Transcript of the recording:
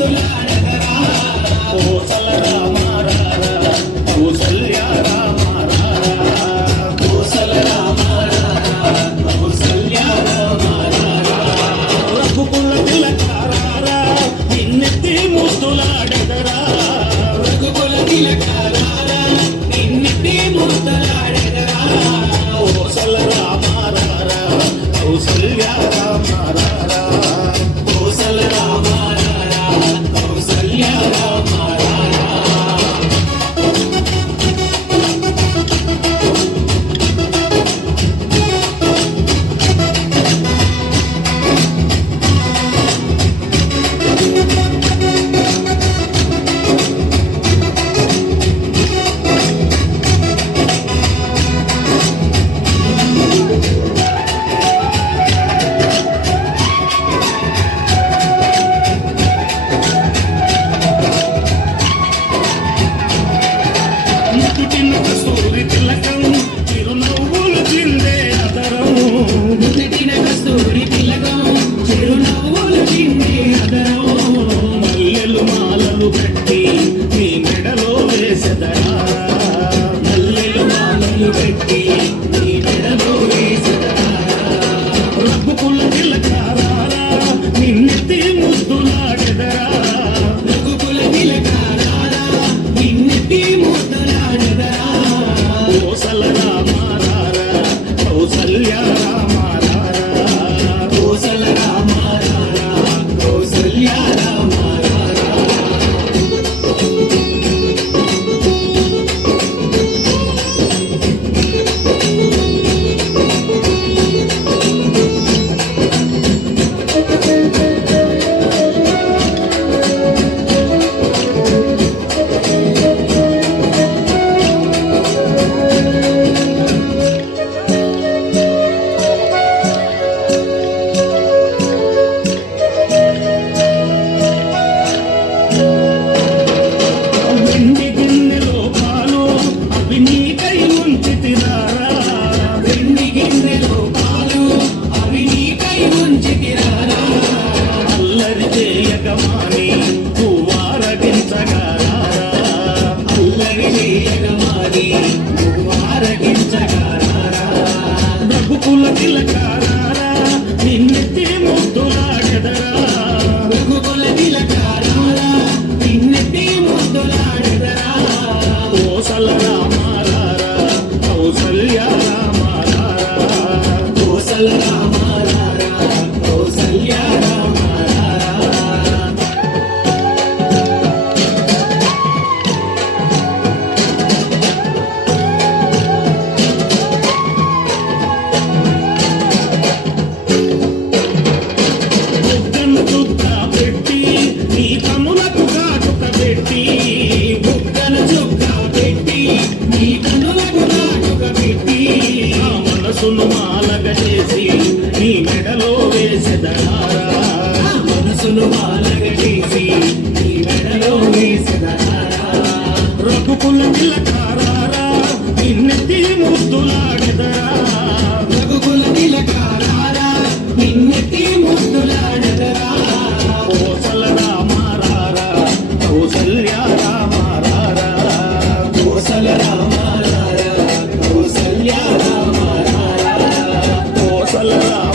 ముద్దులాడెదరా కోసల రామ రారా కౌసల్య రామ రారా కోసల రామ కౌసల్య రామ రఘుకుల తిలక రారా నిన్నెత్తి ముద్దులాడెదరా రఘుకుల తిలక రారా నిన్నెత్తి ముద్దులాడెదరా కోసల రామ రారా కౌసల్య రామ రారా కోసల రామ కౌసల్య రామ పుట్టిన కస్తూరి తిలకం చిరునవ్వులు చిందే అదరం పుట్టిన కస్తూరి తిలకం చిరునవ్వులు చిందే అదరం మల్లెలు మాలలు కట్టి నీ మెడలో వేసెదరా మల్లెలు మాలలు పెట్టి నీ మెడలో వేసెదరా రఘుకుల తిలక రారా నిన్నెత్తి ముద్దులాడెదరా రఘుకుల తిలక రారా నిన్నెత్తి ముద్దులాడెదరా కోసల రామ రారా కౌసల్య రామ రారా కోసల రామ కౌసల్య రామ వెండి గిన్నెలో పాలు అవి నీకై ఉంచితిరారా వెండి గిన్నెలో పాలు అవి నీకై ఉంచితిరారా అల్లరి చేయగమాని పువ్వారగించగారా అల్లరి చేయగమాని ఆరగించగారా రఘుకుల తిలక రారా నిన్నెత్తి ముద్దులాడెదరా రఘుకుల తిలక రారా నిన్నెత్తి ముద్దులాడెదరా కోసల రామ రారా కౌసల్య రామ రారా కోసల రామ కౌసల్య రామ బుగ్గను చుక్క పెట్టి నీ కములకు కాటుక పెట్టి బుగ్గన చుక్క పెట్టి నీ కన్నులకు నాటుక పెట్టి నా మనసును మాలగ చేసి నీ మెడలో వేసెదరారా ఆ మనసును మాలగేసి నీ మెడలో వేసెదరా రఘుకుల తిలక రారా నిన్నెత్తి ముద్దులాడెదరా రఘుకుల తిలక రారా నిన్నెత్తి ముద్దులాడెదరా కోసల రామ రారా కౌసల్య రామ రారా కోసల రామ కోసల రామ